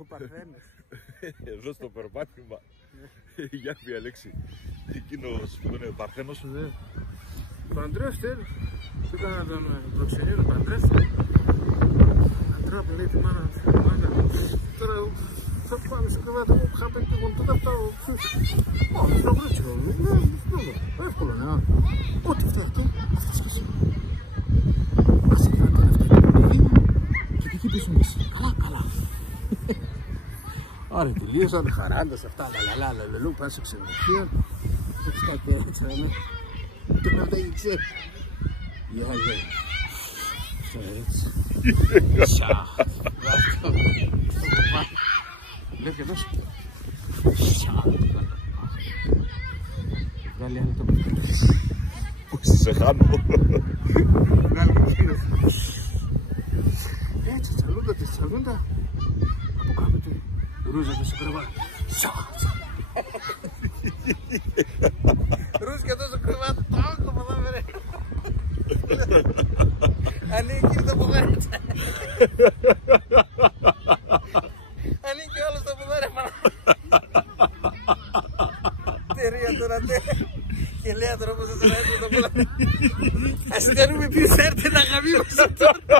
Ο Παρθένος. Εδώ στο περπάτημα. Για πει Αλέξη. Εκείνος που είναι Παρθένος. Παντρεύτε. Τι έκανα τον προξενείο, παντρεύτε. Αντράπη λέει τη μάνα. Τώρα θα πάμε στο κρεβάτι μου. Είχα πει και εγώ τότε αυτά. Μόνο στο βρέτσικο. Εύκολο ναι. Ό,τι φταίει αυτό. Αυτές και εσύ. Ας έκανε τώρα αυτά και το παιδί μου. Και τι πίσω μου εσύ. Καλά. Άρα τελείωσαν χαράντας αυτά. Λαλαλαλαλαλου. Πάνε σε ξενοδοχείο. Έχεις κάτι έτσι είναι. Και να τα ήξε. Γεια λέει. Έτσι. Σα. Βάστο. Λέω και δώσω. Σα. Βγάλει άλλο το παιδί. Πώς σε χάνω. Βγάλει και εκείνος. Έτσι τσαλούντα. Από κάτω του ρούζεται στο κρεβάτι. Σα. Ρούζεται στο κρεβάτι. Τάκο ποδάμε ρε. Ανήκει το ποδάρι. Ανήκει όλο το ποδάρι. Τερία τώρα και λέει τώρα πως θα τον έρθει το ποδάρι. Ας κάνουμε πίσω έρθει να γαμίμαστε τώρα.